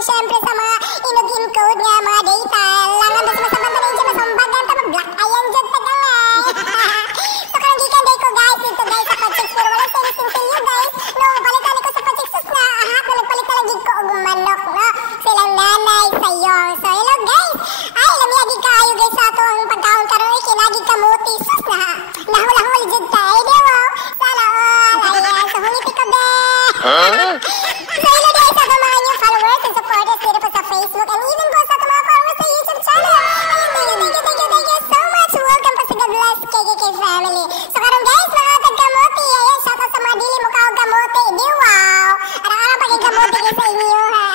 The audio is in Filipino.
Siyempre sa mga inugin code nga, mga data. Langan ba sa masabantan na dyan, masumbagan ka mag-black ayan dyan tagangay. So karang gikan day ko guys, dito guys sa Pachicks. Pero wala sa nasintil yun guys. No, palitan ko sa Pachicks na ahat na nagpalit na lagi ko og manok, no? Silang nanay sayong. So hello guys. Ay, lamiyagi kayo guys sa ato ang pagkaon karon ay kinagi kamuti. Sus na, nahula-huli dyan tayo. Di wow? Sana all. Ayan, so hungiti ko be. So hello guys, sa mga new followers and supporters dito po sa Facebook and even po sa mga followers sa YouTube channel. Ayun, thank you so much. Welcome po sa God Bless KKK family. So karon guys, mga tag-kamuti. Ayan, shout out sa mga dili mo kaog kamuti. Di wow. Arang-arang paging kamuti sa inyo ha.